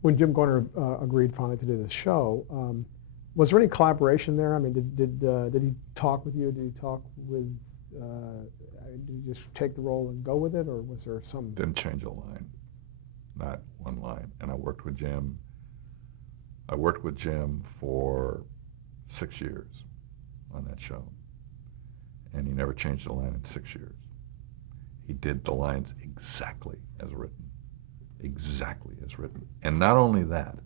When Jim Garner agreed finally to do the show, was there any collaboration there? I mean, did he talk with you? Did he talk with? Did you just take the role and go with it, or was there some? Didn't change a line, not one line. And I worked with Jim. I worked with Jim for 6 years on that show, and he never changed a line in 6 years. He did the lines exactly as written. Exactly as written. And not only that,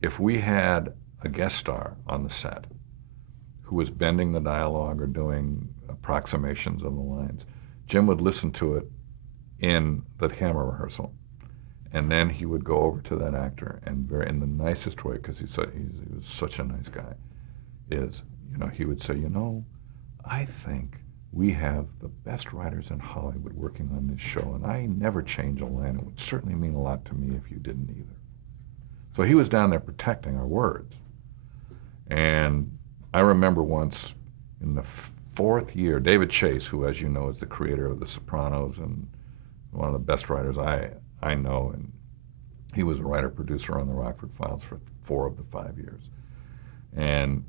if we had a guest star on the set who was bending the dialogue or doing approximations of the lines, Jim would listen to it in the camera rehearsal, and then he would go over to that actor and in the nicest way, because he was such a nice guy, he would say, I think we have the best writers in Hollywood working on this show, and I never change a line. It would certainly mean a lot to me if you didn't either. So he was down there protecting our words. And I remember once in the 4th year, David Chase, who, as you know, is the creator of The Sopranos and one of the best writers I know, and he was a writer-producer on the Rockford Files for 4 of the 5 years. And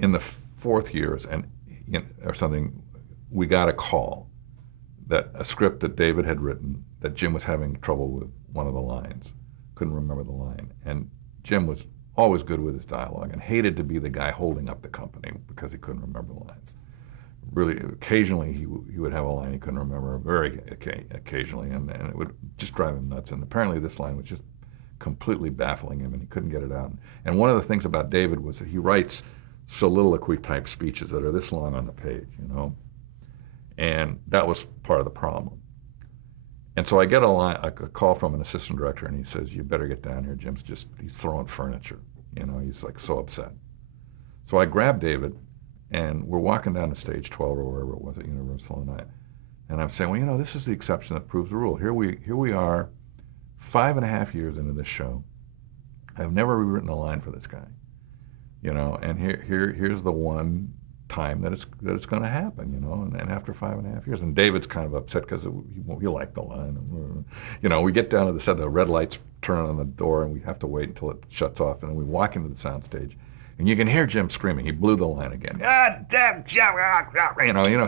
in the 4th year or something, we got a call that a script that David had written, that Jim was having trouble with one of the lines, couldn't remember the line. And Jim was always good with his dialogue and hated to be the guy holding up the company because he couldn't remember the lines. Really, occasionally he would have a line he couldn't remember, very occasionally, and it would just drive him nuts. And apparently this line was just completely baffling him, and he couldn't get it out. And one of the things about David was that he writes soliloquy-type speeches that are this long on the page, and that was part of the problem. And so I get a call from an assistant director, and he says, "You better get down here. He's throwing furniture. He's like so upset." So I grab David, and we're walking down to stage 12 or wherever it was at Universal, and I'm saying, well, this is the exception that proves the rule. Here we are, 5.5 years into this show. I've never rewritten a line for this guy, and here's the one time that it's going to happen, and after 5.5 years, and David's kind of upset because he liked the line, and, we get down to the set, the red lights turn on the door, and we have to wait until it shuts off, and then we walk into the soundstage, and you can hear Jim screaming. He blew the line again. It's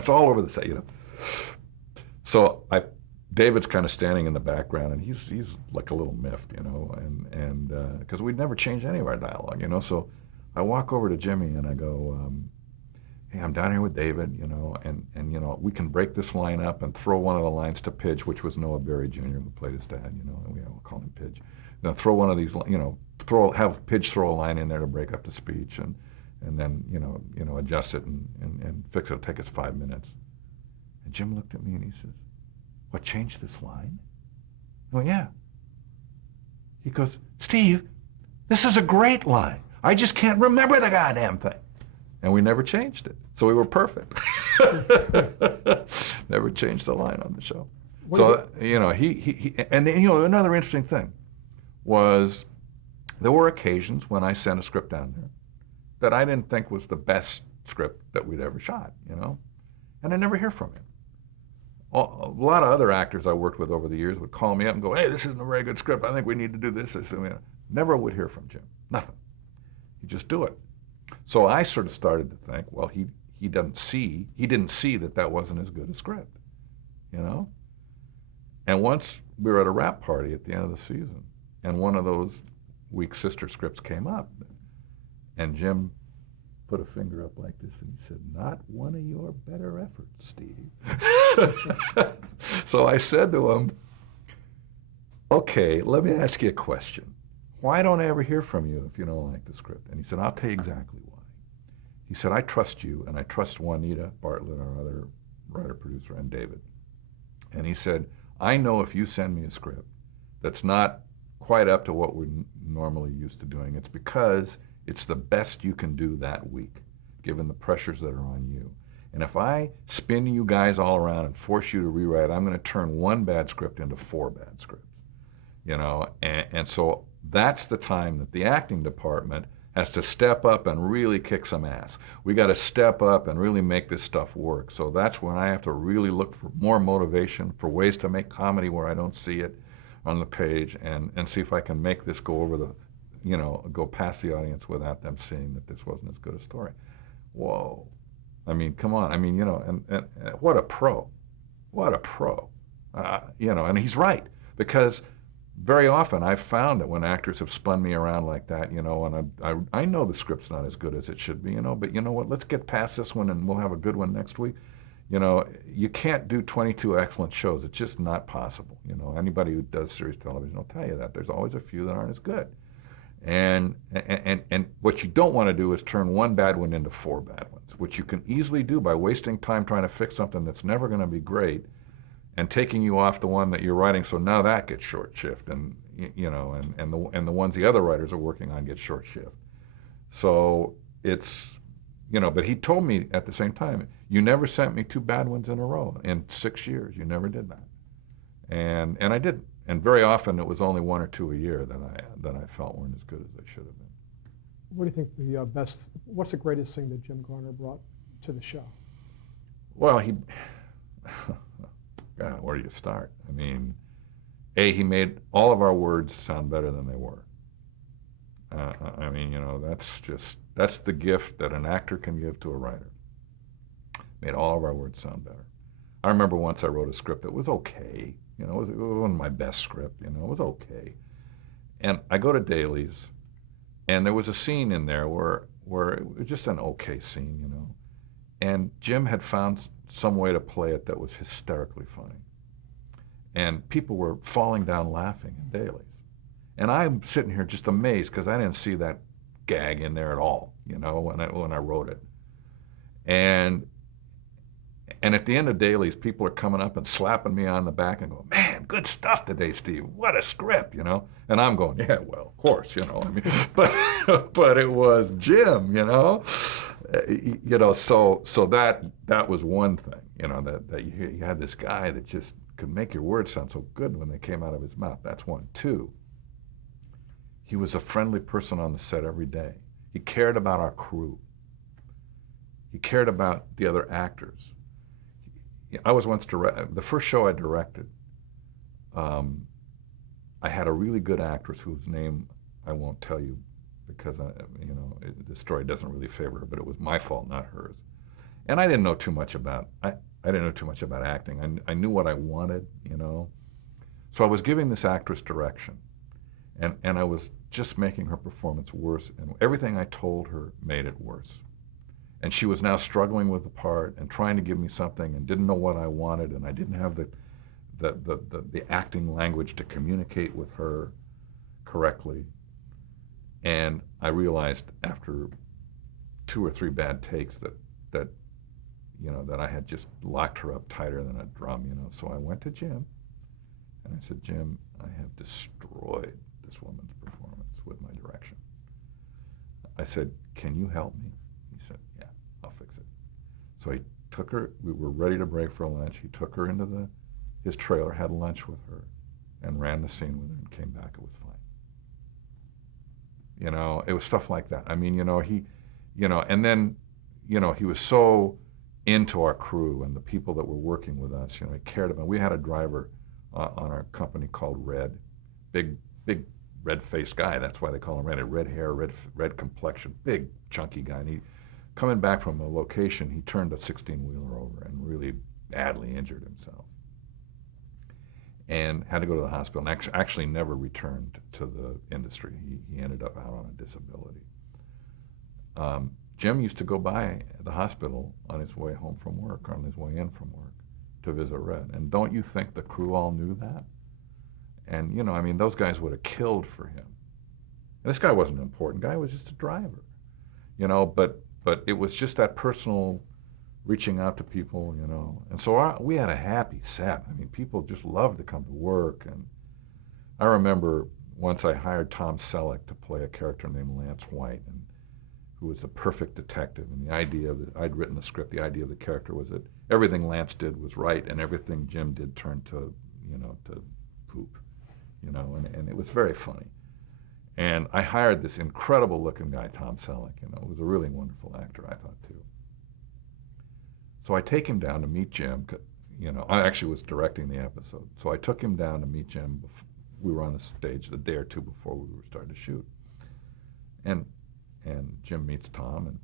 all over the set, So David's kind of standing in the background, and he's like a little miffed, and because we'd never changed any of our dialogue, So I walk over to Jimmy and I go, "Hey, I'm down here with David, and we can break this line up and throw one of the lines to Pidge," which was Noah Berry Jr., who played his dad, and we'll call him Pidge. Throw one of these, have Pidge throw a line in there to break up the speech, and then adjust it and fix it. It'll take us 5 minutes. And Jim looked at me and he says, "What, changed this line?" I went, "Yeah." He goes, "Steve, this is a great line. I just can't remember the goddamn thing." And we never changed it. So we were perfect. Never changed the line on the show. Another interesting thing was there were occasions when I sent a script down there that I didn't think was the best script that we'd ever shot, and I never hear from him. A lot of other actors I worked with over the years would call me up and go, "Hey, this isn't a very good script. I think we need to do this." Never would hear from Jim. Nothing. He'd just do it. So I sort of started to think, well, he didn't see that wasn't as good a script, And once we were at a wrap party at the end of the season, and one of those weak sister scripts came up, and Jim put a finger up like this, and he said, "Not one of your better efforts, Steve." So I said to him, "Okay, let me ask you a question. Why don't I ever hear from you if you don't like the script?" And he said, "I'll tell you exactly why." He said, "I trust you, and I trust Juanita Bartlett, our other writer-producer, and David." And he said, "I know if you send me a script that's not quite up to what we're normally used to doing, it's because it's the best you can do that week, given the pressures that are on you. And if I spin you guys all around and force you to rewrite, I'm going to turn one bad script into 4 bad scripts." And so that's the time that the acting department has to step up and really kick some ass. We got to step up and really make this stuff work. So that's when I have to really look for more motivation, for ways to make comedy where I don't see it, on the page and see if I can make this go over the, go past the audience without them seeing that this wasn't as good a story. Whoa. I mean, come on. I mean, and what a pro. What a pro. And he's right, because very often I've found that when actors have spun me around like that, and I know the script's not as good as it should be, but you know what, let's get past this one and we'll have a good one next week. You can't do 22 excellent shows. It's just not possible. Anybody who does series television will tell you that. There's always a few that aren't as good. And what you don't want to do is turn one bad one into 4 bad ones, which you can easily do by wasting time trying to fix something that's never going to be great and taking you off the one that you're writing, so now that gets short shift, and the ones the other writers are working on get short shift. So it's, but he told me at the same time, you never sent me 2 bad ones in a row in 6 years. You never did that, and I didn't. And very often it was only 1 or 2 a year that I felt weren't as good as they should have been. What do you think what's the greatest thing that Jim Garner brought to the show? Well, God, where do you start? I mean, he made all of our words sound better than they were. I mean, that's the gift that an actor can give to a writer. Made all of our words sound better. I remember once I wrote a script that was okay. It wasn't my best script. It was okay. And I go to dailies, and there was a scene in there where it was just an okay scene, And Jim had found some way to play it that was hysterically funny. And people were falling down laughing in dailies. And I'm sitting here just amazed because I didn't see that gag in there at all, when I wrote it. And at the end of dailies, people are coming up and slapping me on the back and going, "Man, good stuff today, Steve. What a script," And I'm going, "Yeah, well, of course, I mean, but it was Jim, So that was one thing, that you had this guy that just could make your words sound so good when they came out of his mouth. That's one. 2, he was a friendly person on the set every day. He cared about our crew. He cared about the other actors. I was once the first show I directed, I had a really good actress whose name I won't tell you because the story doesn't really favor her, but it was my fault, not hers. And I didn't know too much about acting. I knew what I wanted, So I was giving this actress direction, and I was just making her performance worse, and everything I told her made it worse. And she was now struggling with the part and trying to give me something and didn't know what I wanted, and I didn't have the acting language to communicate with her correctly. And I realized after 2 or 3 bad takes that I had just locked her up tighter than a drum, So I went to Jim and I said, "Jim, I have destroyed this woman's performance with my direction." I said, "Can you help me?" He said, "Yeah, I'll fix it." So he took her, we were ready to break for lunch. He took her into his trailer, had lunch with her, and ran the scene with her and came back. It was fine. It was stuff like that. I mean, and then, he was so into our crew and the people that were working with us. He cared about. We had a driver on our company called Red, big red-faced guy. That's why they call him Red. Red hair, red complexion, big chunky guy. And coming back from a location, he turned a 16-wheeler over and really badly injured himself, and had to go to the hospital. And actually never returned to the industry. He ended up out on a disability. Jim used to go by the hospital on his way home from work, or on his way in from work, to visit Red. And don't you think the crew all knew that? And, those guys would have killed for him. And this guy wasn't an important guy, he was just a driver. But it was just that personal reaching out to people, And so we had a happy set. People just loved to come to work. And I remember once I hired Tom Selleck to play a character named Lance White, who was the perfect detective. And the idea I'd written the script, the idea of the character was that everything Lance did was right, and everything Jim did turned to, to poop, and it was very funny. And I hired this incredible looking guy, Tom Selleck, It was a really wonderful actor, I thought, too. So I take him down to meet Jim, I actually was directing the episode. So I took him down to meet Jim we were on the stage the day or two before we were starting to shoot. And Jim meets Tom, and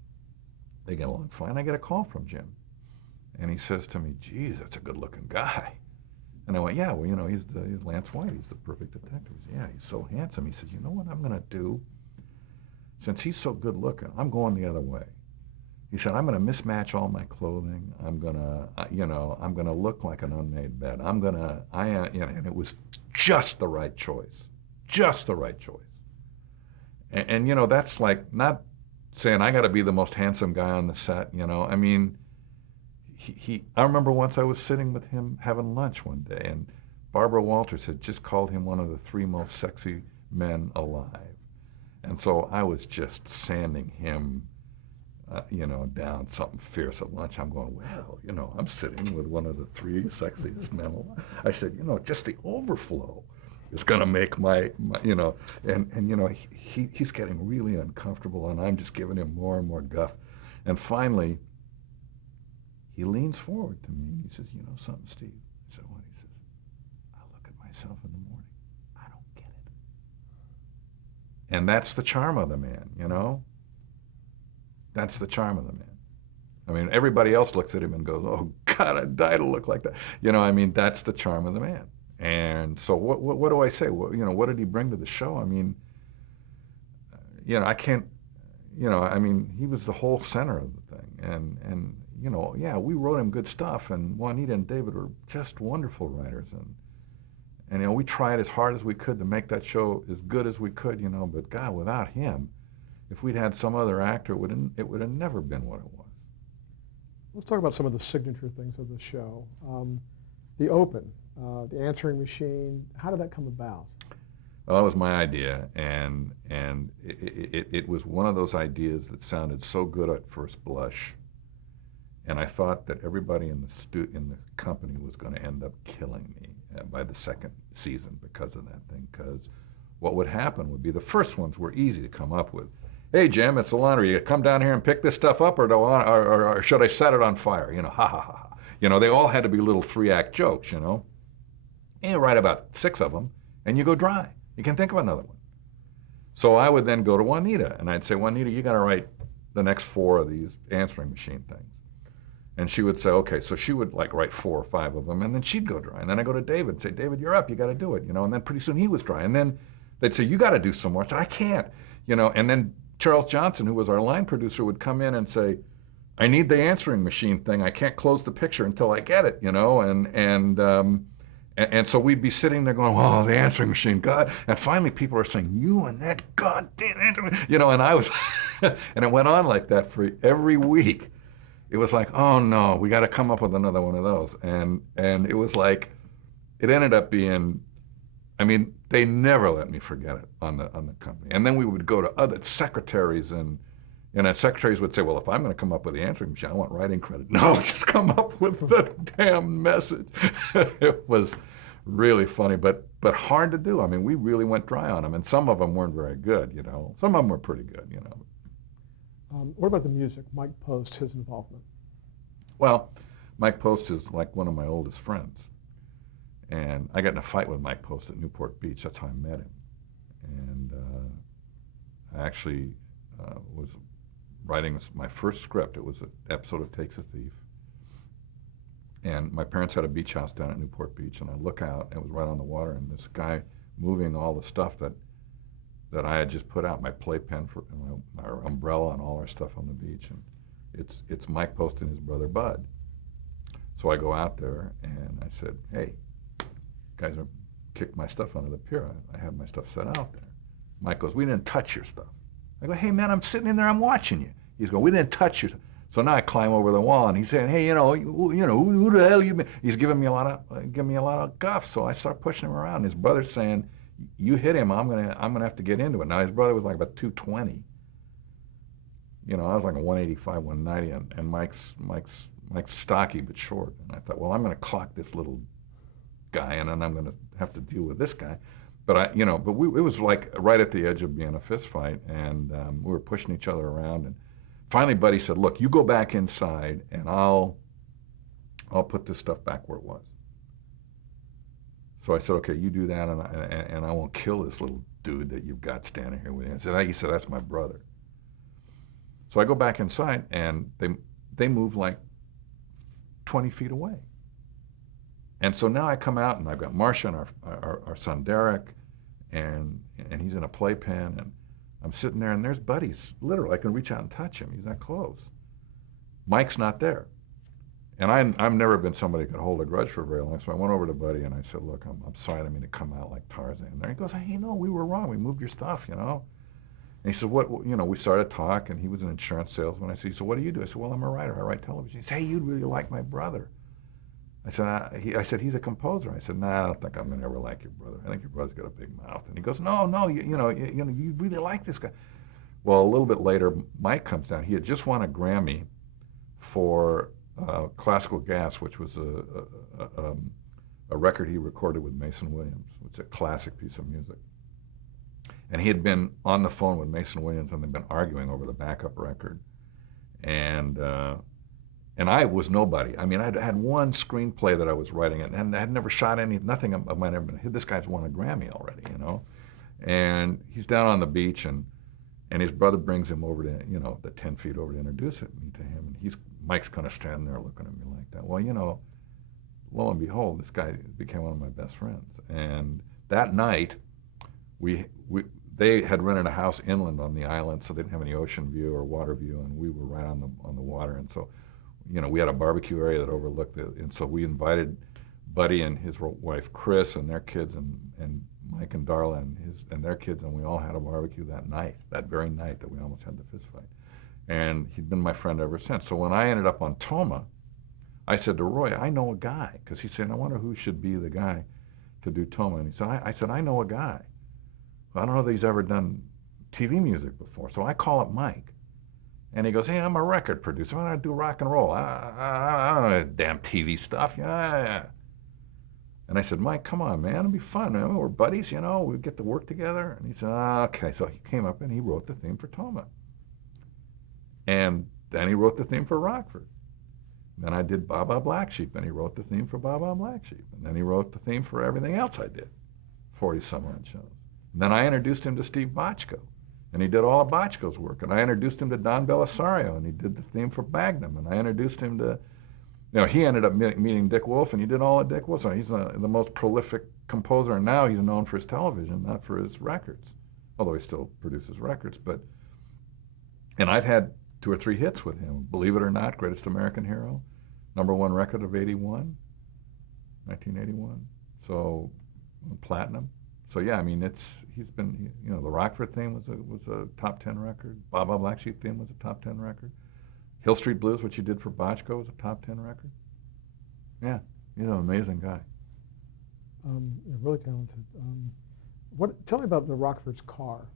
they get along fine. I get a call from Jim, and he says to me, "Geez, that's a good-looking guy." And I went, "Yeah, well, you know, he's Lance White. He's the perfect detective." He said, "Yeah, he's so handsome." He says, "You know what I'm going to do? Since he's so good-looking, I'm going the other way." He said, "I'm going to mismatch all my clothing. I'm going to, you know, I'm going to look like an unmade bed. I'm going to, you know," and it was just the right choice, just the right choice. And you know, that's like not saying I got to be the most handsome guy on the set. You know, I mean, I remember once I was sitting with him having lunch one day, and Barbara Walters had just called him one of the 3 most sexy men alive, and so I was just sanding him, you know, down something fierce at lunch. I'm going, well, you know, I'm sitting with one of the 3 sexiest men alive. I said, you know, just the overflow is going to make my, you know, and you know, he's getting really uncomfortable, and I'm just giving him more and more guff. And finally, he leans forward to me and he says, "You know something, Steve?" I said, "What?" He says, "I look at myself in the morning. I don't get it." And that's the charm of the man, you know? That's the charm of the man. I mean, everybody else looks at him and goes, "Oh, God, I'd die to look like that." You know, I mean, that's the charm of the man. And so what do I say? You know, what did he bring to the show? I mean, you know, I can't, you know, I mean, he was the whole center of the thing. And you know, yeah, we wrote him good stuff, and Juanita and David were just wonderful writers. And you know, we tried as hard as we could to make that show as good as we could, you know, but God, without him, if we'd had some other actor, it would have never been what it was. Let's talk about some of the signature things of the show. The open, the answering machine, how did that come about? Well, that was my idea, and it was one of those ideas that sounded so good at first blush, and I thought that everybody in the company was going to end up killing me by the second season because of that thing. Because what would happen would be the first ones were easy to come up with. "Hey, Jim, it's the laundry. You come down here and pick this stuff up, or should I set it on fire?" You know, ha ha ha. You know, they all had to be little 3-act jokes. You know, and you write about 6 of them, and you go dry. You can think of another one. So I would then go to Juanita, and I'd say, "Juanita, you got to write the next 4 of these answering machine things." And she would say, okay. So she would like write 4 or 5 of them, and then she'd go dry. And then I go to David and say, "David, you're up. You got to do it." You know. And then pretty soon he was dry. And then they'd say, "You got to do some more." I said, "I can't." You know. And then Charles Johnson, who was our line producer, would come in and say, "I need the answering machine thing. I can't close the picture until I get it." You know. And so we'd be sitting there going, "Oh, the answering machine, God!" And finally, people are saying, "You and that goddamn answering," you know. And I was, and it went on like that for every week. It was like, "Oh no, we got to come up with another one of those." And it was like, it ended up being, I mean, they never let me forget it on the company. And then we would go to other secretaries, and secretaries would say, "Well, if I'm going to come up with the answering machine, I want writing credit." "No, just come up with the damn message." It was really funny, but hard to do. I mean, we really went dry on them, and some of them weren't very good, you know. Some of them were pretty good, you know. What about the music, Mike Post, his involvement? Well, Mike Post is like one of my oldest friends. And I got in a fight with Mike Post at Newport Beach. That's how I met him. And I actually was writing my first script. It was an episode of Takes a Thief. And my parents had a beach house down at Newport Beach, and I look out, and it was right on the water, and this guy moving all the stuff that I had just put out, my playpen for my umbrella and all our stuff on the beach, and it's Mike Post and his brother Bud. So I go out there and I said, "Hey, guys are kicked my stuff onto the pier. I had my stuff set out there." Mike goes, "We didn't touch your stuff." I go, "Hey man, I'm sitting in there, I'm watching you." He's going, "We didn't touch your stuff." So now I climb over the wall, and he's saying, "Hey, you know, who the hell you been?" He's giving me a lot of guff. So I start pushing him around. His brother's saying, "You hit him, I'm gonna have to get into it." Now his brother was like about 220. You know, I was like a 185, 190, and Mike's stocky but short. And I thought, well, I'm gonna clock this little guy, and then I'm gonna have to deal with this guy. But it was like right at the edge of being a fist fight, and we were pushing each other around. And finally, Buddy said, "Look, you go back inside, and I'll put this stuff back where it was." So I said, okay, you do that, and I won't kill this little dude that you've got standing here with you. He said, that's my brother. So I go back inside, and they move like 20 feet away. And so now I come out, and I've got Marcia and our son Derek, and he's in a playpen, and I'm sitting there, and there's Buddy's. Literally, I can reach out and touch him. He's that close. Mike's not there. And I've never been somebody who could hold a grudge for very long, so I went over to Buddy and I said, look, I'm sorry, I didn't mean to come out like Tarzan. And he goes, hey, no, we were wrong. We moved your stuff, you know. And he said, we started talking, and he was an insurance salesman. I said, what do you do? I said, well, I'm a writer. I write television. He said, hey, you'd really like my brother. I said, he's a composer. I said, nah, I don't think I'm going to ever like your brother. I think your brother's got a big mouth. And he goes, no, you really like this guy. Well, a little bit later, Mike comes down. He had just won a Grammy for Classical Gas, which was a record he recorded with Mason Williams. It's a classic piece of music. And he had been on the phone with Mason Williams, and they'd been arguing over the backup record. And I was nobody. I mean, I had one screenplay that I was writing, and I had never shot nothing of mine ever been hit. This guy's won a Grammy already, you know. And he's down on the beach, and his brother brings him over to, the 10 feet over to introduce me to him. And Mike's kind of standing there looking at me like that. Well, lo and behold, this guy became one of my best friends. And that night, they had rented a house inland on the island, so they didn't have any ocean view or water view, and we were right on the water. And so, we had a barbecue area that overlooked it, and so we invited Buddy and his wife Chris and their kids, and Mike and Darla and their kids, and we all had a barbecue that very night that we almost had the fist fight. And he'd been my friend ever since. So when I ended up on Toma, I said to Roy, I know a guy, because he said, I wonder who should be the guy to do Toma. And he said, I said, I know a guy. Well, I don't know that he's ever done TV music before. So I call up Mike. And he goes, hey, I'm a record producer. I do rock and roll. I don't know damn TV stuff. Yeah. And I said, Mike, come on, man. It'll be fun. We're buddies, we get to work together. And he said, okay. So he came up and he wrote the theme for Toma. And then he wrote the theme for Rockford. Then I did Baa Black Sheep, and he wrote the theme for Baa Black Sheep. And then he wrote the theme for everything else I did, 40-some-odd shows. And then I introduced him to Steve Bochco, and he did all of Bochco's work. And I introduced him to Don Belisario, and he did the theme for Magnum. And I introduced him to, he ended up meeting Dick Wolf, and he did all of Dick Wolf. So he's the most prolific composer, and now he's known for his television, not for his records, although he still produces records. And I've had 2 or 3 hits with him. Believe It or Not, Greatest American Hero, #1 record of 1981. So platinum. So yeah, I mean, he's been, the Rockford theme was a top 10 record. Baa Black Sheep theme was a top 10 record. Hill Street Blues, which he did for Bochco, was a top 10 record. Yeah, he's an amazing guy. You're really talented. Tell me about the Rockford's car.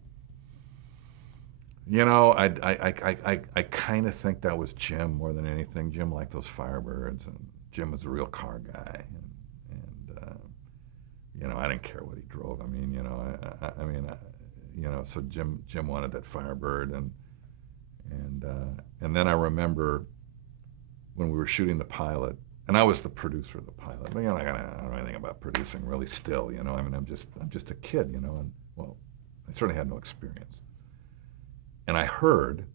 I kind of think that was Jim more than anything. Jim liked those Firebirds, and Jim was a real car guy. And I didn't care what he drove. I mean, so Jim wanted that Firebird, and then I remember when we were shooting the pilot, and I was the producer of the pilot. But I don't know anything about producing really still. I'm just a kid. And well, I certainly had no experience. And I heard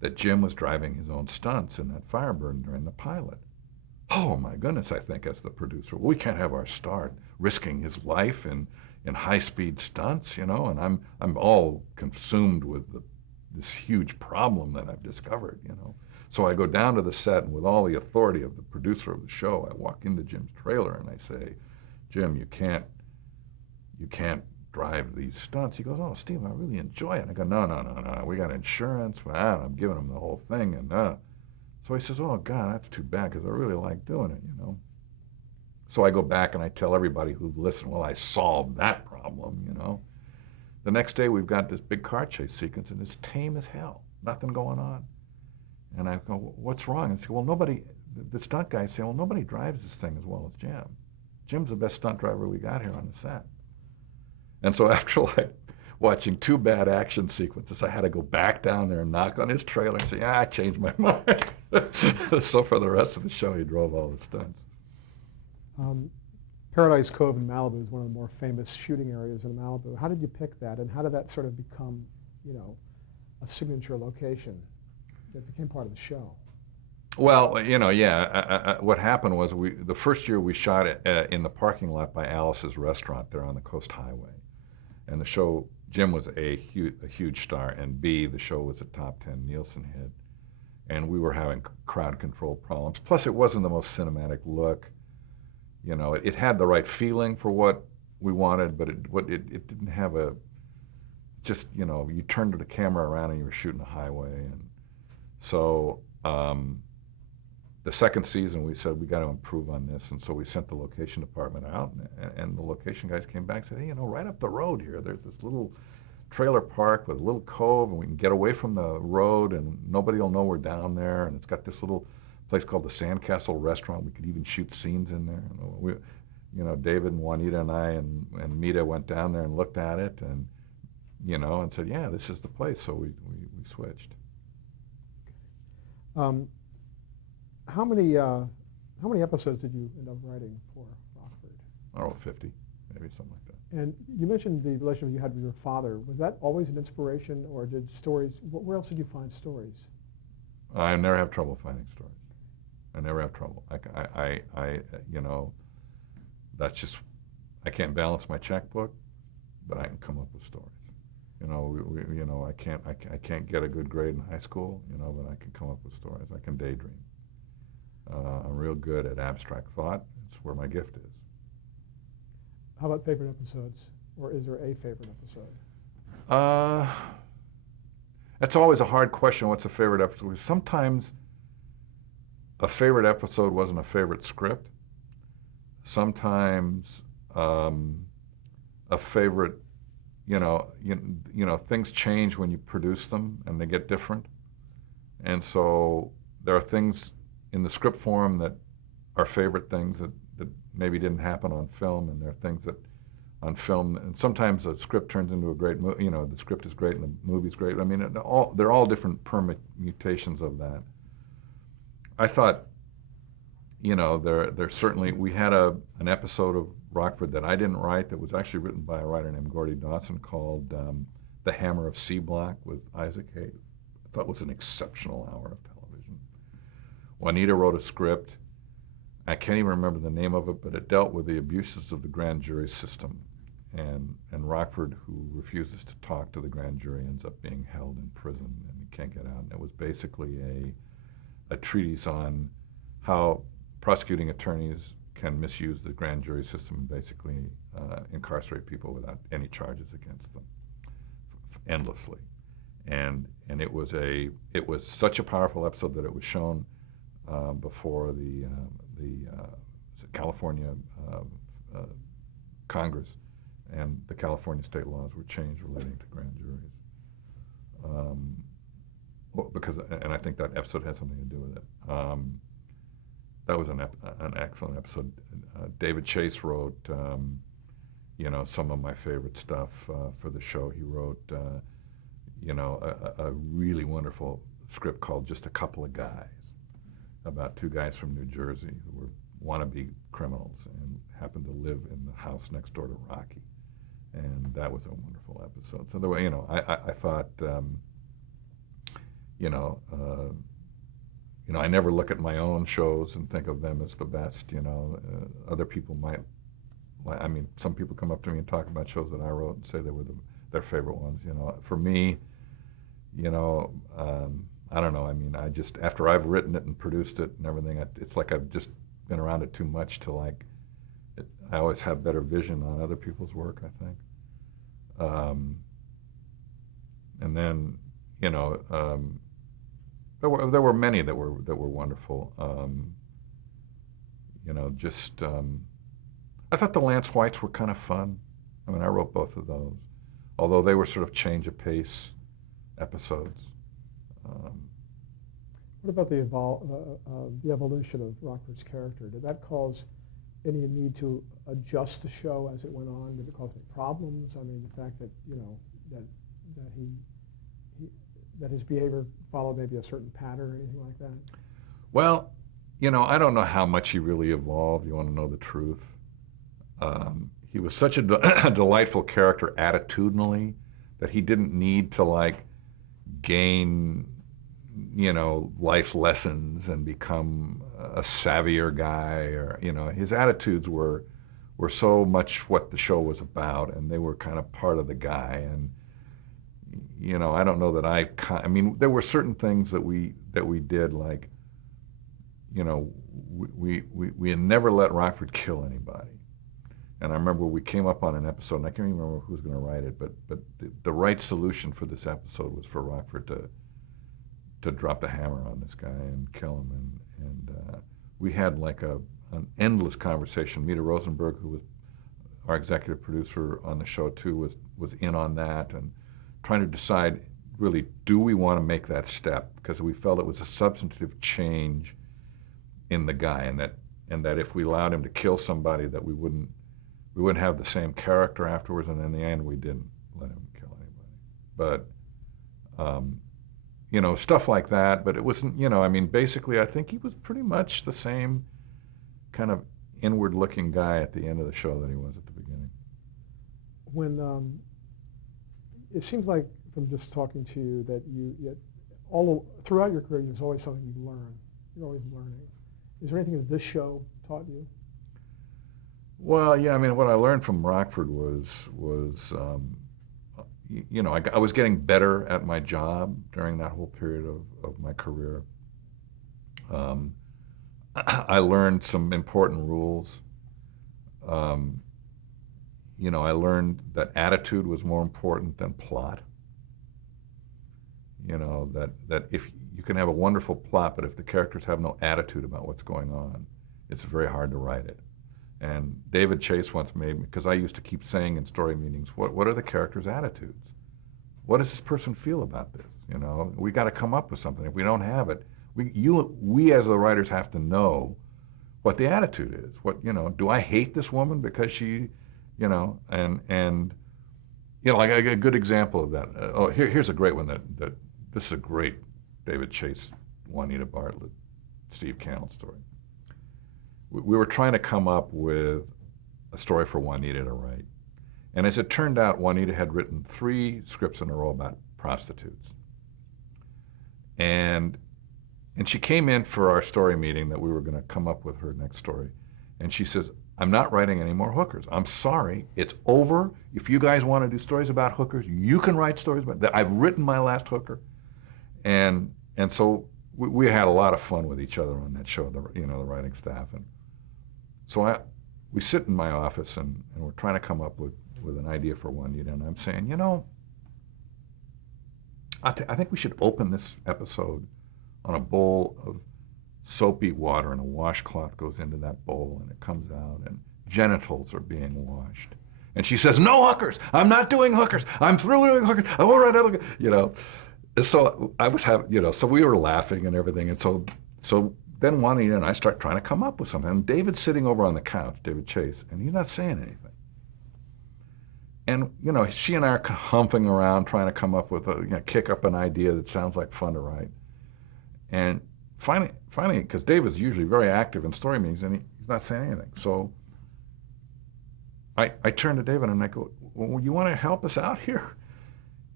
that Jim was driving his own stunts in that Firebird during the pilot. Oh my goodness, I think, as the producer, we can't have our star risking his life in high-speed stunts, and I'm all consumed with this huge problem that I've discovered, So I go down to the set, and with all the authority of the producer of the show, I walk into Jim's trailer and I say, Jim, you can't drive these stunts. He goes, oh, Steve, I really enjoy it. And I go, no, we got insurance. I'm giving him the whole thing. And so he says, oh, God, that's too bad, because I really like doing it, So I go back and I tell everybody who listened, well, I solved that problem, The next day we've got this big car chase sequence, and it's tame as hell. Nothing going on. And I go, what's wrong? And I say, well, the stunt guys say, well, nobody drives this thing as well as Jim. Jim's the best stunt driver we got here on the set. And so after watching 2 bad action sequences, I had to go back down there and knock on his trailer and say, I changed my mind. So for the rest of the show, he drove all the stunts. Paradise Cove in Malibu is one of the more famous shooting areas in Malibu. How did you pick that, and how did that sort of become, a signature location that became part of the show? Well, yeah. What happened was the first year we shot it in the parking lot by Alice's restaurant there on the Coast Highway, and the show Jim was a huge star, and B, the show was a top 10 Nielsen hit, and we were having crowd control problems. Plus, it wasn't the most cinematic look. It had the right feeling for what we wanted, but it didn't have you turned the camera around and you were shooting a highway, and so. The second season, we said we got to improve on this, and so we sent the location department out, and the location guys came back and said, hey, right up the road here, there's this little trailer park with a little cove, and we can get away from the road, and nobody will know we're down there, and it's got this little place called the Sandcastle Restaurant. We could even shoot scenes in there. David and Juanita and I and Mita went down there and looked at it, and and said, yeah, this is the place. So we switched. How many episodes did you end up writing for Rockford? I don't know, 50, maybe something like that. And you mentioned the relationship you had with your father. Was that always an inspiration, or did stories? Where else did you find stories? I never have trouble finding stories. I never have trouble. That's just, I can't balance my checkbook, but I can come up with stories. I can't get a good grade in high school, but I can come up with stories. I can daydream. I'm real good at abstract thought. It's where my gift is. How about favorite episodes? Or is there a favorite episode? That's always a hard question. What's a favorite episode? Sometimes a favorite episode wasn't a favorite script. Sometimes a favorite, things change when you produce them and they get different. And so there are things in the script form that are favorite things that maybe didn't happen on film, and there are things that on film, and sometimes a script turns into a great movie. The script is great and the movie's great. I mean, they're all different permutations of that. I thought, there certainly, we had an episode of Rockford that I didn't write that was actually written by a writer named Gordy Dawson called The Hammer of C Block with Isaac Hayes. I thought it was an exceptional hour of television. Juanita wrote a script. I can't even remember the name of it, but it dealt with the abuses of the grand jury system. And Rockford, who refuses to talk to the grand jury, ends up being held in prison and he can't get out. And it was basically a treatise on how prosecuting attorneys can misuse the grand jury system and basically incarcerate people without any charges against them endlessly. And it was such a powerful episode that it was shown before the California Congress, and the California state laws were changed relating to grand juries. And I think that episode had something to do with it. That was an excellent episode. David Chase wrote, some of my favorite stuff for the show. He wrote, a really wonderful script called Just a Couple of Guys, about two guys from New Jersey who were wannabe criminals and happened to live in the house next door to Rocky. And that was a wonderful episode. So the way, I thought, I never look at my own shows and think of them as the best. Other people might. Some people come up to me and talk about shows that I wrote and say they were their favorite ones. For me, I don't know. I just, after I've written it and produced it and everything, it's like I've just been around it too much to like. I always have better vision on other people's work, I think. And then, there were many that were wonderful. I thought the Lance Whites were kind of fun. I wrote both of those, although they were sort of change of pace episodes. What about the evolution of Rockford's character? Did that cause any need to adjust the show as it went on? Did it cause any problems? The fact that that his behavior followed maybe a certain pattern or anything like that? Well, I don't know how much he really evolved. You want to know the truth? he was such a delightful character attitudinally that he didn't need to like gain, life lessons and become a savvier guy, or, his attitudes were so much what the show was about, and they were kind of part of the guy. And, I don't know that I mean, there were certain things that we did, like, we had never let Rockford kill anybody. And I remember we came up on an episode, and I can't even remember who was going to write it, but the right solution for this episode was for Rockford to drop the hammer on this guy and kill him. And we had like an endless conversation. Mita Rosenberg, who was our executive producer on the show too, was in on that, and trying to decide, really, do we want to make that step? Because we felt it was a substantive change in the guy, and that if we allowed him to kill somebody, that we wouldn't have the same character afterwards. And in the end, we didn't let him kill anybody. But stuff like that. But it wasn't, I mean, basically, I think he was pretty much the same kind of inward-looking guy at the end of the show that he was at the beginning. When it seems like, from just talking to you, that throughout your career, there's always something you learn. You're always learning. Is there anything that this show taught you? Well, yeah, I mean, what I learned from Rockford was I was getting better at my job during that whole period of my career. I learned some important rules. I learned that attitude was more important than plot. That if you can have a wonderful plot, but if the characters have no attitude about what's going on, it's very hard to write it. And David Chase once made me, because I used to keep saying in story meetings, what are the characters' attitudes? What does this person feel about this? We got to come up with something. If we don't have it, we as the writers have to know what the attitude is. Do I hate this woman because she, and like a good example of that. Here's a great one that this is a great David Chase, Juanita Bartlett, Steve Cannell story. We were trying to come up with a story for Juanita to write. And as it turned out, Juanita had written 3 scripts in a row about prostitutes. And she came in for our story meeting that we were going to come up with her next story. And she says, I'm not writing any more hookers. I'm sorry, it's over. If you guys want to do stories about hookers, you can write stories about that. I've written my last hooker. And so we had a lot of fun with each other on that show, the writing staff. And so we sit in my office and we're trying to come up with an idea for Juanita, and I'm saying, I think we should open this episode on a bowl of soapy water, and a washcloth goes into that bowl, and it comes out, and genitals are being washed. And she says, no hookers! I'm not doing hookers! I'm through doing hookers! I won't write other, So I was having, so we were laughing and everything, and so then Juanita and I start trying to come up with something. And David's sitting over on the couch, David Chase, and he's not saying anything. And, she and I are humping around trying to come up with kick up an idea that sounds like fun to write. And finally, because David's usually very active in story meetings, and he's not saying anything. So I turn to David and I go, well, you want to help us out here?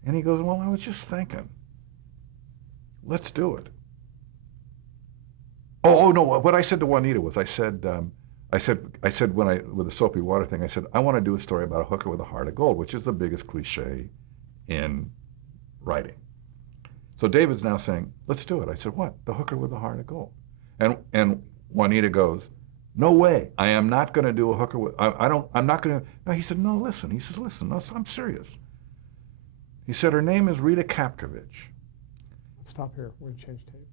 And he goes, well, I was just thinking, let's do it. Oh no! What I said to Juanita was, I said with the soapy water thing, I said, I want to do a story about a hooker with a heart of gold, which is the biggest cliche in writing. So David's now saying, let's do it. I said, what? The hooker with a heart of gold. And Juanita goes, no way! I am not going to do a hooker with. I'm not going to. No, he said, no. Listen. He says, listen. No, I'm serious. He said, her name is Rita Kapkovich. Let's stop here. We're going to change tape.